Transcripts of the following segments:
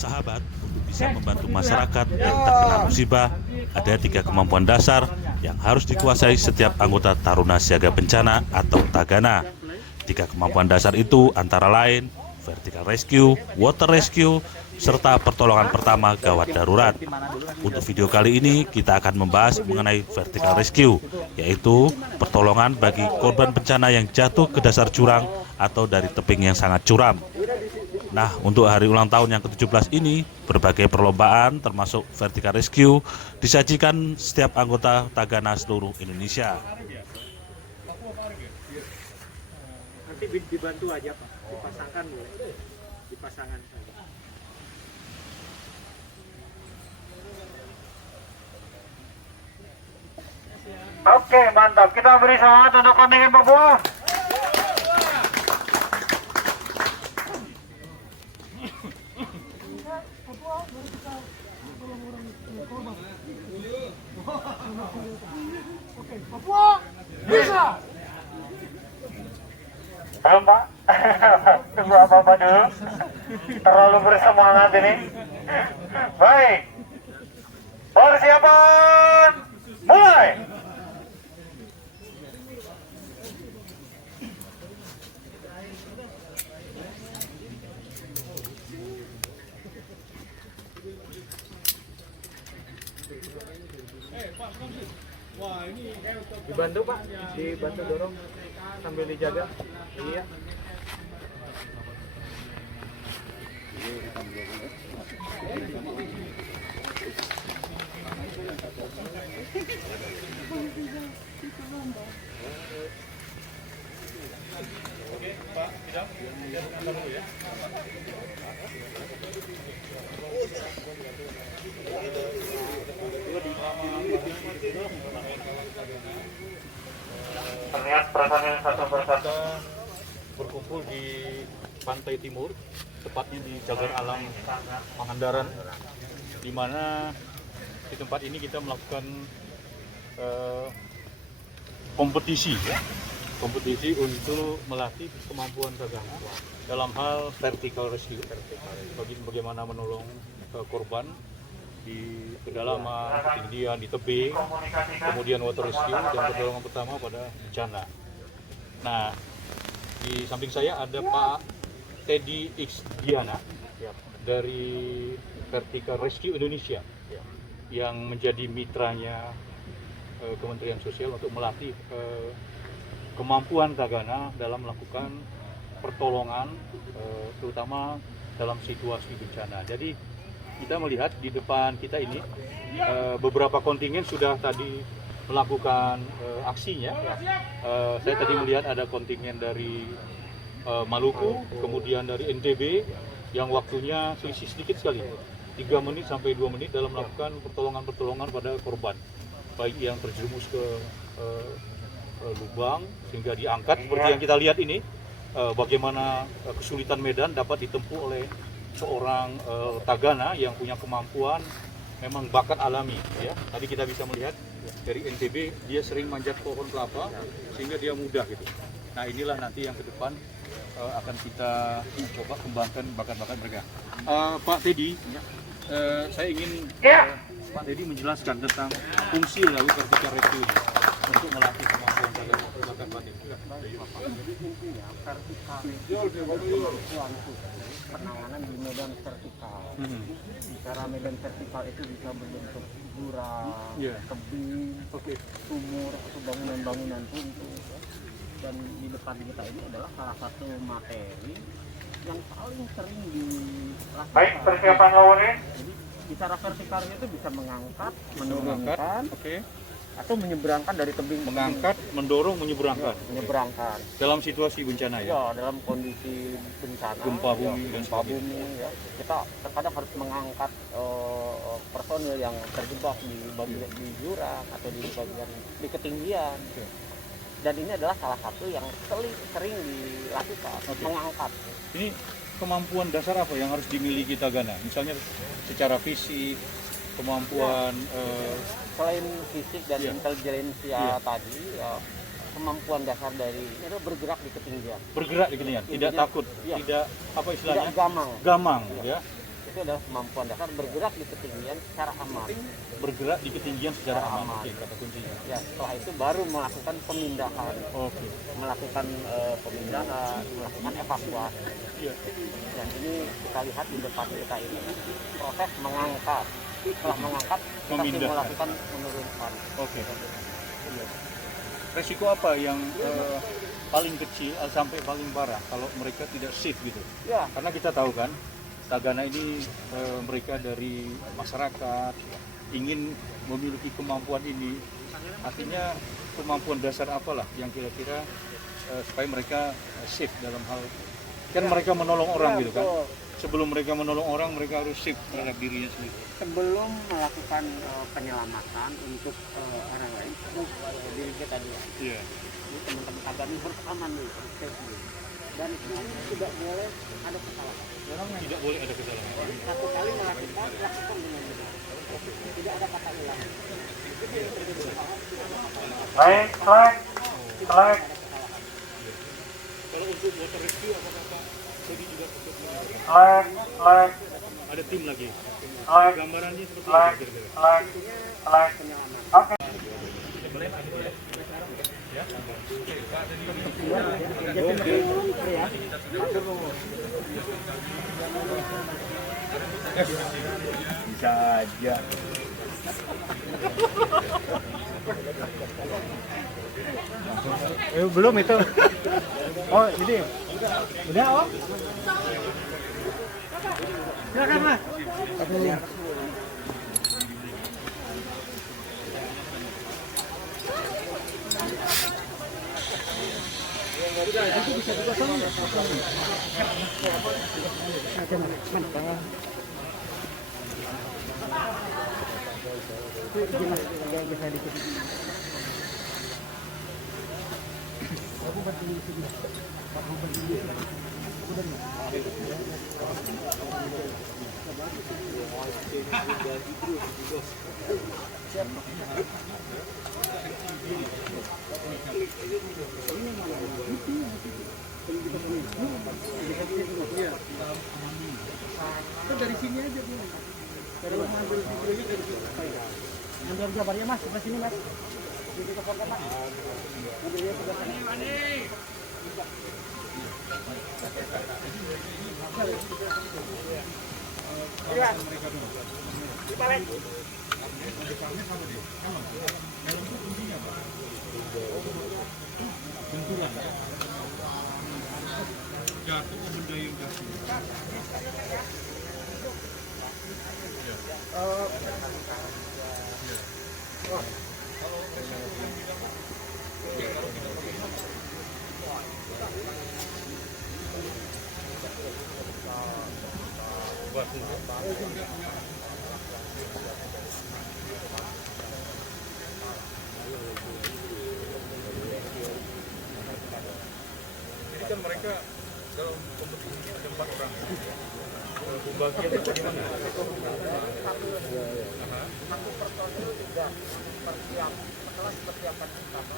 Sahabat, untuk bisa membantu masyarakat yang terkena musibah, ada 3 kemampuan dasar yang harus dikuasai setiap anggota Taruna Siaga Bencana atau Tagana. 3 kemampuan dasar itu antara lain vertical rescue, water rescue, serta pertolongan pertama gawat darurat. Untuk video kali ini kita akan membahas mengenai vertical rescue, yaitu pertolongan bagi korban bencana yang jatuh ke dasar jurang atau dari tebing yang sangat curam. Nah, untuk hari ulang tahun yang ke-17 ini, berbagai perlombaan termasuk vertical rescue disajikan setiap anggota Tagana seluruh Indonesia. Nanti dibantu aja Pak, dipasangkan boleh, dipasangkan saja. Oke, mantap. Kita beri semangat untuk kontingen Papua. Papua bisa. Belum Pak, tunggu apa-apa dulu. Terlalu bersemangat ini. Baik, persiapan mulai. Wah, ini dibantu Pak, dibantu dorong sambil dijaga. Iya. Oke, Pak, tidak dulu ya. Terlihat personil satu persatu Berkumpul di pantai timur, tepatnya di Cagar Alam Pangandaran, di mana di tempat ini kita melakukan kompetisi untuk melatih kemampuan Tagana dalam hal vertical rescue, bagaimana menolong korban di kedalaman, ketinggian, di tebing, kemudian water rescue dan pertolongan pertama pada bencana. Nah, di samping saya ada Pak Teddy X Diana dari Vertical Rescue Indonesia yang menjadi mitranya Kementerian Sosial untuk melatih kemampuan Tagana dalam melakukan pertolongan terutama dalam situasi bencana. Jadi kita melihat di depan kita ini beberapa kontingen sudah tadi melakukan aksinya. Saya tadi melihat ada kontingen dari Maluku, kemudian dari NTB yang waktunya selisih sedikit sekali, 3 menit sampai 2 menit dalam melakukan pertolongan pada korban, baik yang terjerumus ke lubang sehingga diangkat seperti yang kita lihat ini. Bagaimana kesulitan medan dapat ditempuh oleh seorang Tagana yang punya kemampuan, memang bakat alami ya. Tadi kita bisa melihat dari NTB dia sering manjat pohon kelapa sehingga dia mudah gitu. Nah, inilah nanti yang ke depan akan kita coba kembangkan bakat-bakat mereka. Pak Teddy, saya ingin Pak Teddy menjelaskan tentang fungsi lalu vertical rescue untuk melatih kemampuan Tagana. Silakan Pak Teddy. Intinya vertikal itu penanganan di medan vertikal. Bicara medan vertikal itu bisa berbentuk jurang, tebing, sumur atau bangunan-bangunan runtuh. Dan di depan kita ini adalah salah satu materi yang paling sering dilakukan. Baik, persiapan lawannya. Jadi bicara vertikalnya itu bisa mengangkat, menurunkan, atau menyeberangkan dari tebing. Mengangkat, mendorong, menyeberangkan. Menyeberangkan. Dalam situasi bencana ya? Ya, dalam kondisi bencana, gempa bumi dan sebagainya. Ya. Kita terkadang harus mengangkat personil yang terjebak di bagian di jurang atau di bagian di ketinggian. Dan ini adalah salah satu yang sering dilakukan, mengangkat. Ini kemampuan dasar apa yang harus dimiliki Tagana? Misalnya secara fisik, kemampuan selain fisik dan intelijensia tadi, kemampuan dasar dari ini adalah bergerak di ketinggian. Bergerak di ketinggian, tidak takut, tidak apa istilahnya? Tidak gamang. Gamang, ya. itu adalah kemampuan dasar bergerak di ketinggian secara aman. Bergerak di ketinggian secara aman. Aman. Oke, kata kuncinya. Ya, setelah itu baru melakukan pemindahan, Oke. melakukan pemindahan, melakukan evakuasi. Iya. Dan ini kita lihat di depan kita ini proses mengangkat. Setelah mengangkat, kita Memindahkan. melakukan menurunkan. Oke. Iya. Resiko apa yang paling kecil sampai paling parah kalau mereka tidak safe gitu? Ya, Karena kita tahu kan, Tagana ini mereka dari masyarakat ingin memiliki kemampuan ini. Artinya kemampuan dasar apalah yang kira-kira supaya mereka safe dalam hal kan mereka menolong orang gitu kan. betul. Sebelum mereka menolong orang, mereka harus safe terhadap dirinya sendiri. Sebelum melakukan penyelamatan untuk orang lain, terus diri kita dulu. Iya. Jadi teman-teman Tagana harus aman dulu, harus safe dulu. Dan ini tidak boleh ada kesalahan. Tidak boleh ada kesalahan. Satu kali melakukan dengan benar. Tidak ada kata ulang. Baik, selek. Selek. Kalau untuk water rescue apakah Pak Sodi juga ikut Selek. Selek. ada tim lagi? Selek. Gambarannya seperti Selek. apa kira-kira? Selek. Selek. Oke. Bisa aja. Belum itu. Oh, ini. Udah, Om? Silakan, Mas. Dari sini aja, Bu. Dari ambil videonya dari sini. Ambil gambarnya, Mas, sebelah sini, Mas. Di foto, Mas. Mobilnya sebelah sini. Iya. Dibalik. Benturan. Jatuh ke benda yang jatuh. Ini kan mereka dalam kompetisi ada 4 orang. Pembagiannya bagaimana? Satu personil juga persiap. Setelah persiapan utama,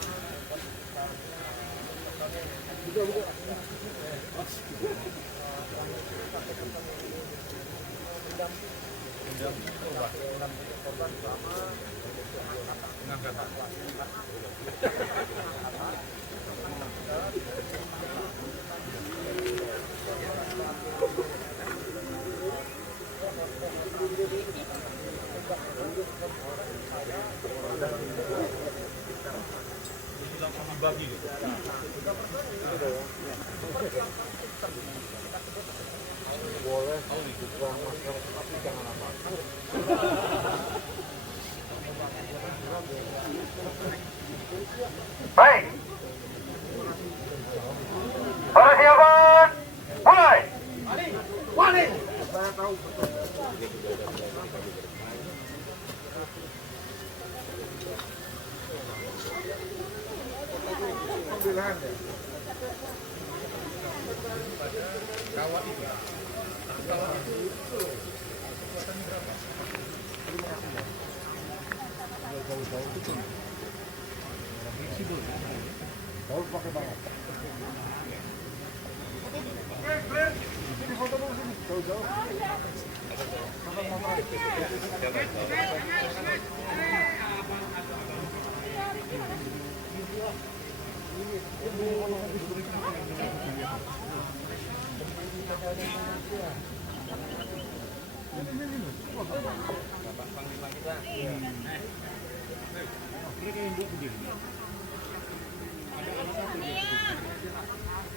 Dibagi gitu. boleh dibuka masker tapi jangan apa. Baik. Persiapan. Mulai.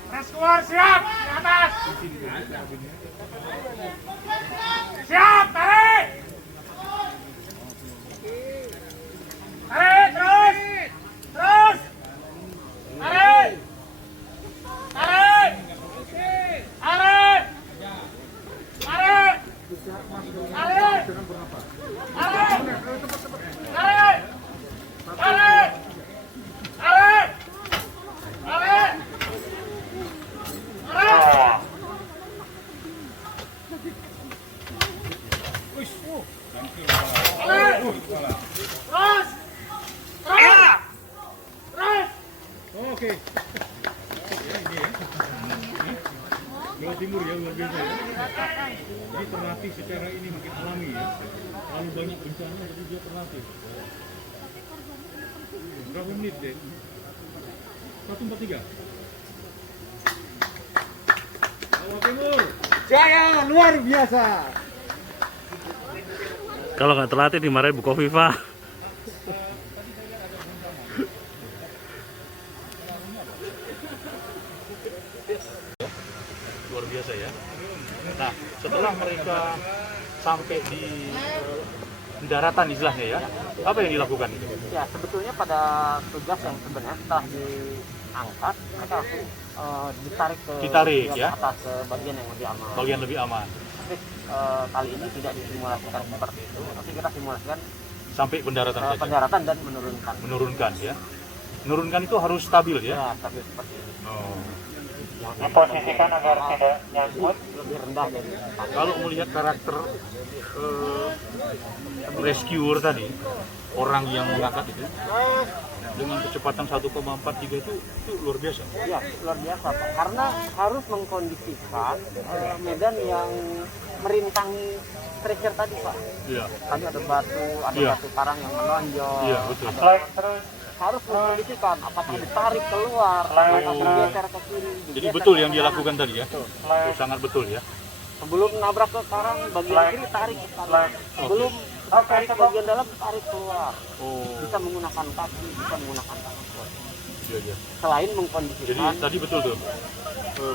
Reskuer siap di atas. Siap, tarik. Tarik terus. Terus. Tarik. Tarik. Tarik. Tarik. Tarik. Tarik. Tarik. Tarik. Tarik. Tarik. Terus. Terus. Terus. Oke. Jawa Timur ya, luar biasa ya. Jadi terlatih secara ini makin alami ya. Lalu banyak bencana jadi dia terlatih. Berapa menit deh? 1:43. Jawa Timur. Jaya luar biasa. Kalau nggak terlatih dimarahin Bu Kofifa. Luar biasa ya. Nah, setelah mereka sampai di daratan istilahnya ya, apa yang dilakukan itu? Ya, sebetulnya pada tugas yang sebenarnya setelah diangkat, mereka langsung ditarik ke ya? atas ke bagian yang lebih aman. Bagian lebih aman. Tapi kali ini tidak disimulasikan seperti itu, tapi kita simulasikan Sampai pendaratan saja. pendaratan dan menurunkan. Menurunkan ya. Menurunkan itu harus stabil ya. Ya, tapi seperti ini. Oh. Diposisikan agar tidak nyangkut. Lebih rendah dari Kalau melihat karakter rescuer tadi, orang yang mengangkat itu dengan kecepatan 1,43 itu luar biasa. ya luar biasa Pak. Karena harus mengkondisikan medan yang merintangi stretcher tadi Pak. Iya. Tadi ada batu, ada Iya. batu karang yang menonjol. Iya, betul. Terus. Harus mengkondisikan apakah ditarik keluar, apakah bergeser ke kiri. Jadi digeser betul ke yang dia kanan. lakukan tadi ya. Betul. Oh, sangat betul ya. Sebelum nabrak ke karang bagian kiri tarik ke kanan. Sebelum tarik ke bagian dalam tarik keluar. Oh, Bisa menggunakan kaki, bisa menggunakan tangan. iya iya. Selain Jadi mengkondisikan tadi betul tuh.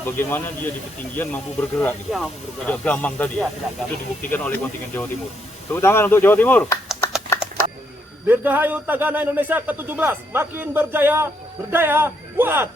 Bagaimana dia di ketinggian mampu bergerak gitu. dia mampu bergerak. Tidak gamang tadi. Iya, tidak gamang. Itu dibuktikan oleh kontingen Jawa Timur. Tepuk tangan untuk Jawa Timur. Dirgahayu Tagana Indonesia ke-17 makin berjaya, berdaya, kuat.